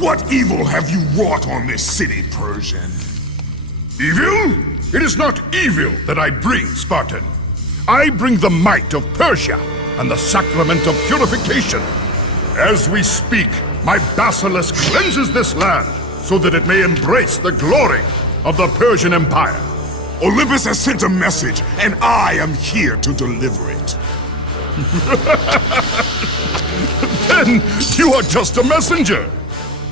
What evil have you wrought on this city, Persian? Evil? It is not evil that I bring, Spartan. I bring the might of Persia and the sacrament of purification. As we speak, my Basilisk cleanses this land so that it may embrace the glory of the Persian Empire. Olympus has sent a message, and I am here to deliver it. Then you are just a messenger.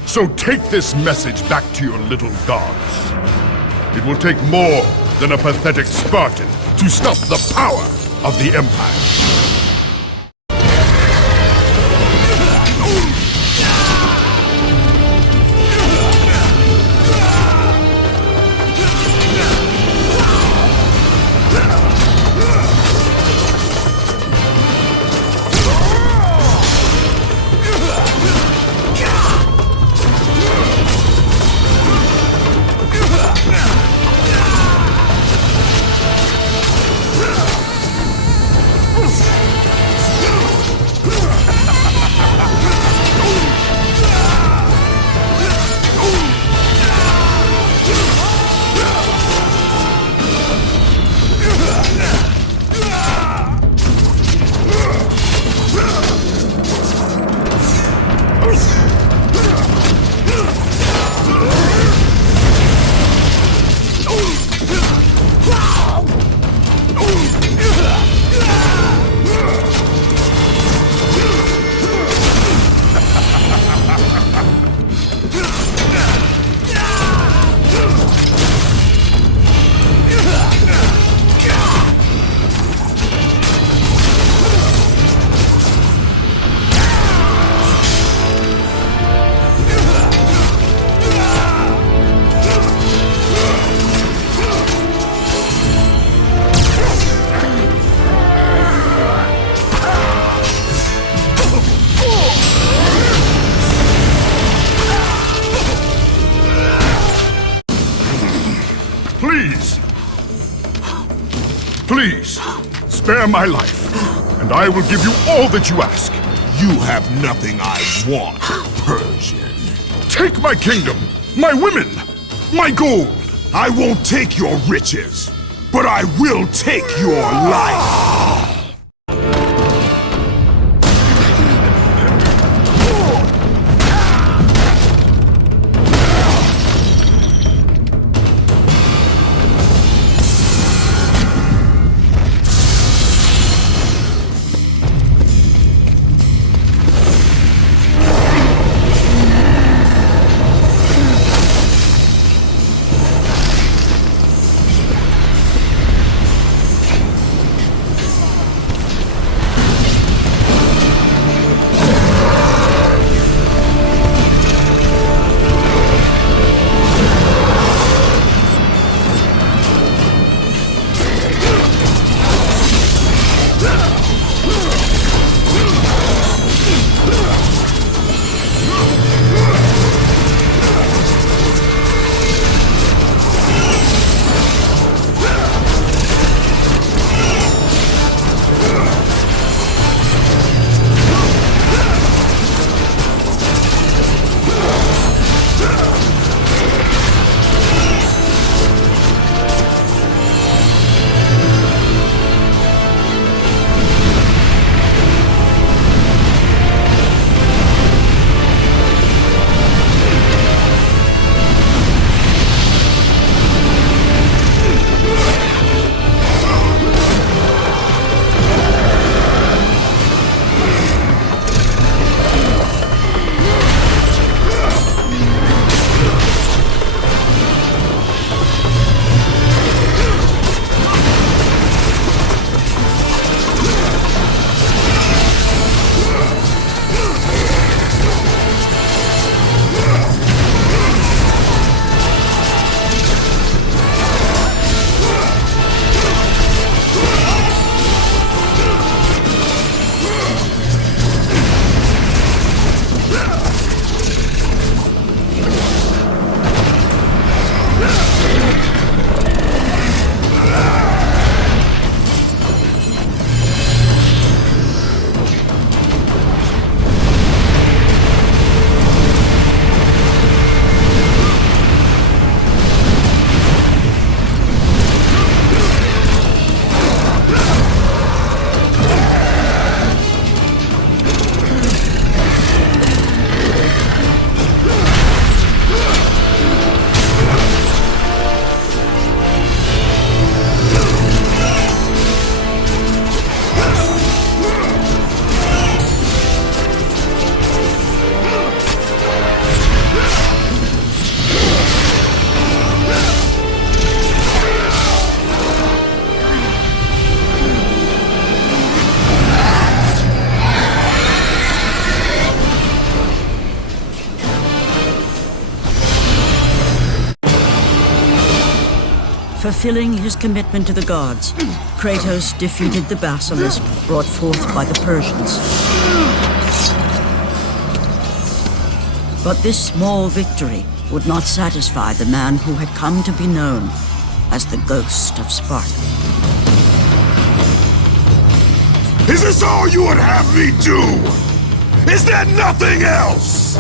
So take this message back to your little gods. It will take more than a pathetic Spartan to stop the power of the Empire. Please, spare my life, and I will give you all that you ask. You have nothing I want, Persian. Take my kingdom, my women, my gold. I won't take your riches, but I will take your life. Fulfilling his commitment to the gods, Kratos defeated the Basilisk brought forth by the Persians. But this small victory would not satisfy the man who had come to be known as the Ghost of Sparta. Is this all you would have me do? Is there nothing else?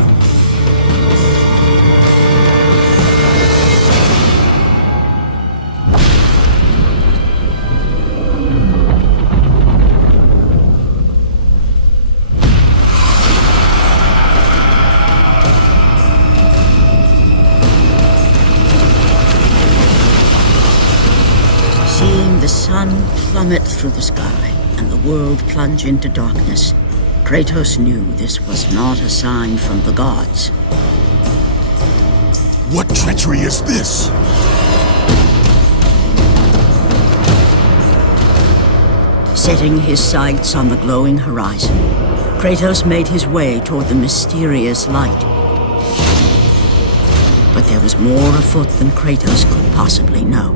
Seeing the sun plummet through the sky and the world plunge into darkness, Kratos knew this was not a sign from the gods. What treachery is this? Setting his sights on the glowing horizon, Kratos made his way toward the mysterious light. But there was more afoot than Kratos could possibly know.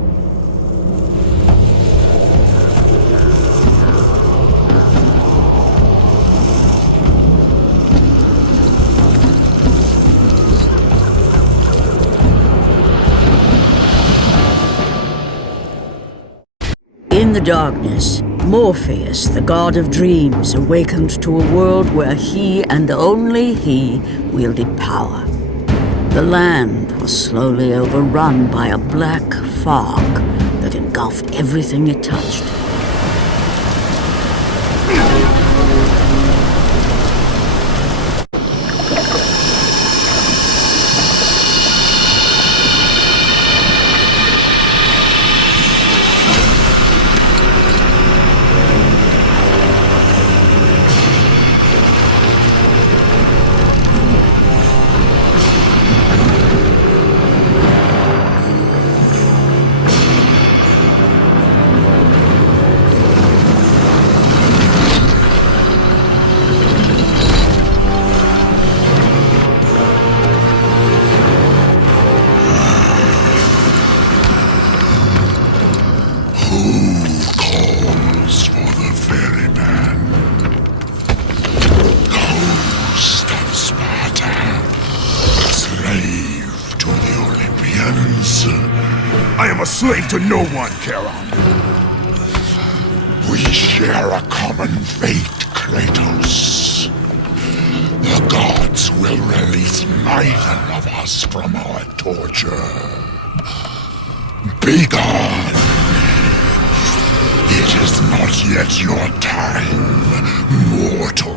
In the darkness, Morpheus, the god of dreams, awakened to a world where he and only he wielded power. The land was slowly overrun by a black fog that engulfed everything it touched. I am a slave to no one, Charon. We share a common fate, Kratos. The gods will release neither of us from our torture. Be gone! It is not yet your time, mortal.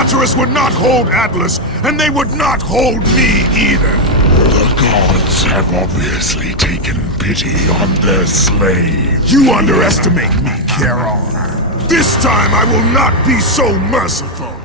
Tartarus would not hold Atlas, and they would not hold me either. The gods have obviously taken pity on their slaves. You underestimate me, Charon. This time I will not be so merciful.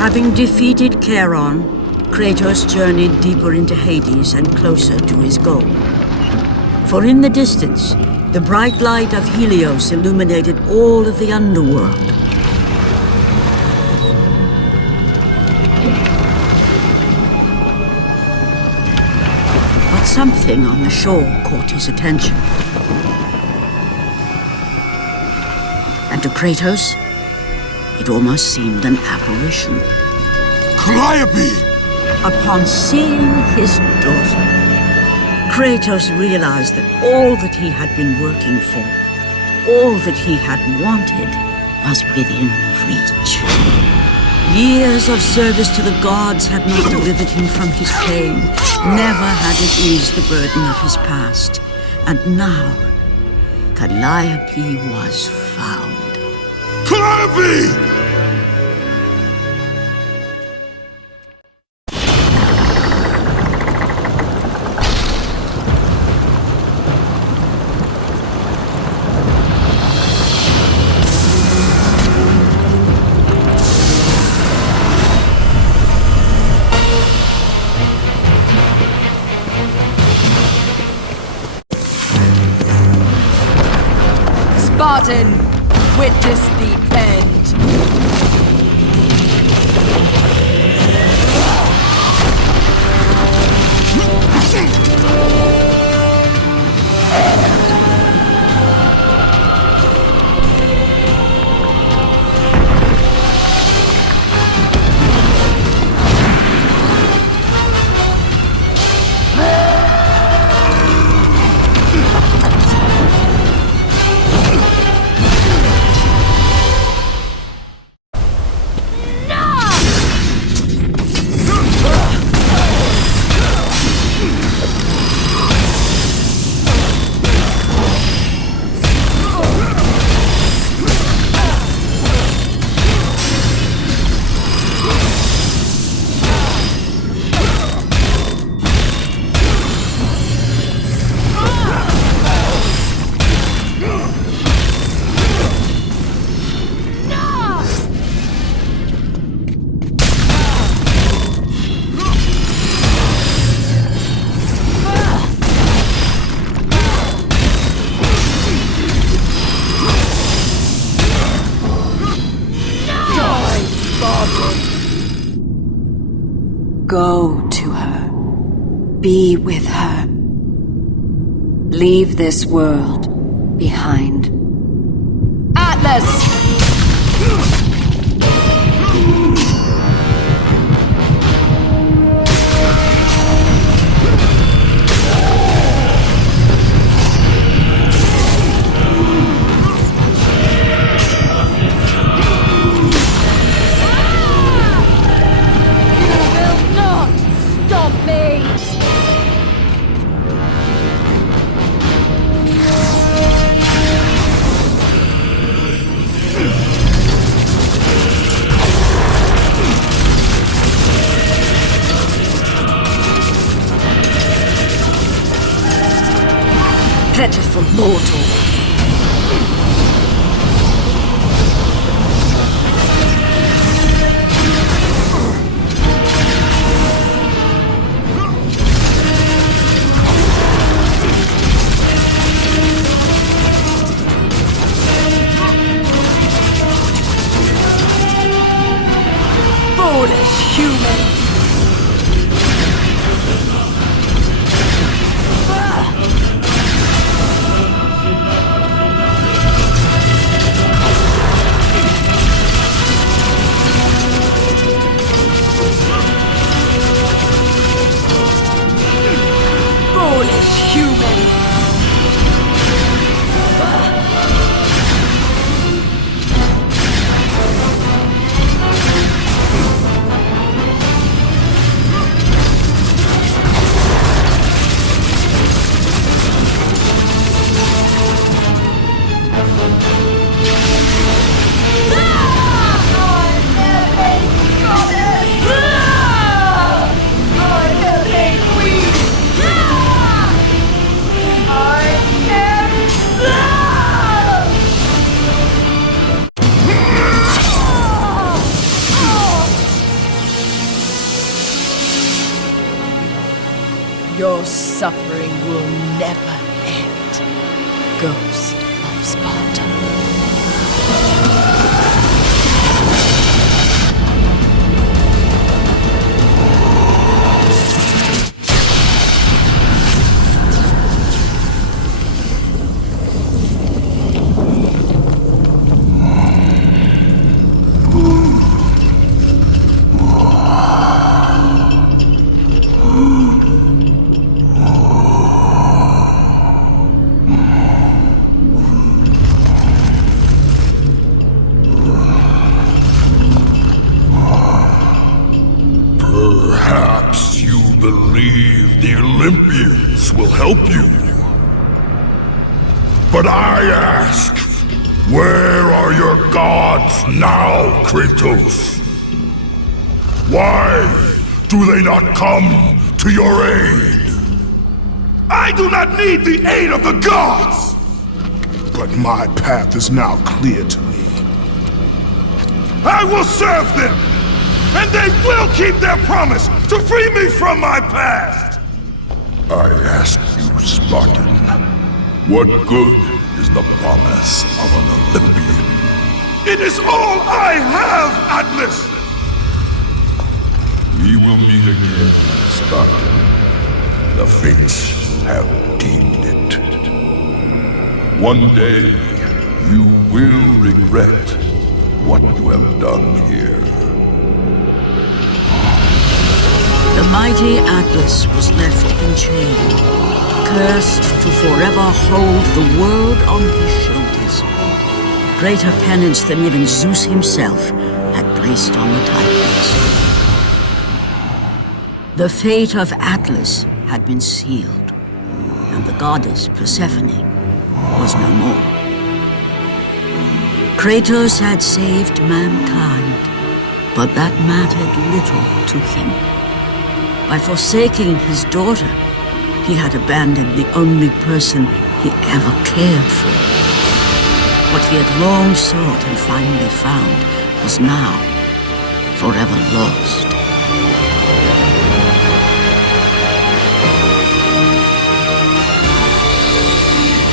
Having defeated Charon, Kratos journeyed deeper into Hades and closer to his goal. For in the distance, the bright light of Helios illuminated all of the Underworld. But something on the shore caught his attention. And to Kratos, it almost seemed an apparition. Calliope! Upon seeing his daughter, Kratos realized that all that he had been working for, all that he had wanted, was within reach. Years of service to the gods had not delivered him from his pain, never had it eased the burden of his past. And now, Calliope was found. Calliope! Spartan, witness the end. Go to her. Be with her. Leave this world behind. Atlas! Pitiful mortal. Foolish human. Your suffering will never end, Ghost of Sparta. believe the Olympians will help you. But I ask, where are your gods now, Kratos? Why do they not come to your aid? I do not need the aid of the gods! But my path is now clear to me. I will serve them! And they will keep their promise to free me from my past! I ask you, Spartan, what good is the promise of an Olympian? It is all I have, Atlas! We will meet again, Spartan. The fates have deemed it. One day, you will regret what you have done here. The mighty Atlas was left enchained, cursed to forever hold the world on his shoulders. Greater penance than even Zeus himself had placed on the Titans. The fate of Atlas had been sealed, and the goddess Persephone was no more. Kratos had saved mankind, but that mattered little to him. By forsaking his daughter, he had abandoned the only person he ever cared for. What he had long sought and finally found was now forever lost.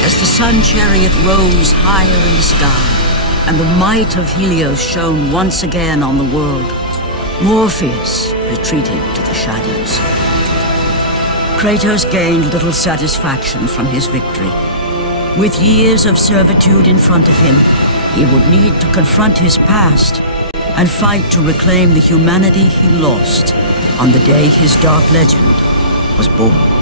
As the sun chariot rose higher in the sky, and the might of Helios shone once again on the world, Morpheus retreated to the shadows. Kratos gained little satisfaction from his victory. With years of servitude in front of him, he would need to confront his past and fight to reclaim the humanity he lost on the day his dark legend was born.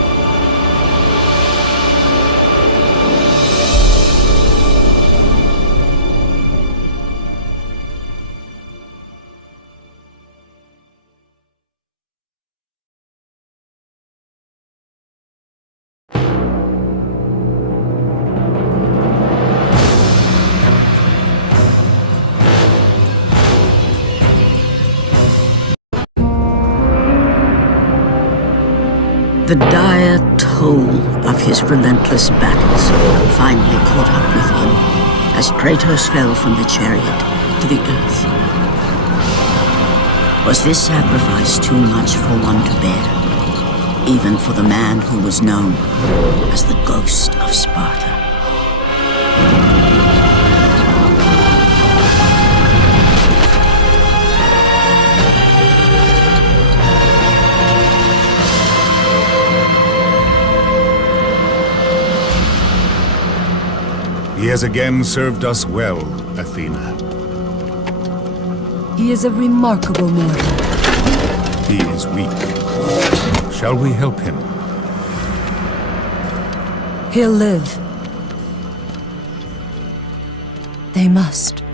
The dire toll of his relentless battles finally caught up with him as Kratos fell from the chariot to the earth. Was this sacrifice too much for one to bear, even for the man who was known as the Ghost of Sparta? He has again served us well, Athena. He is a remarkable mortal. He is weak. Shall we help him? He'll live. They must.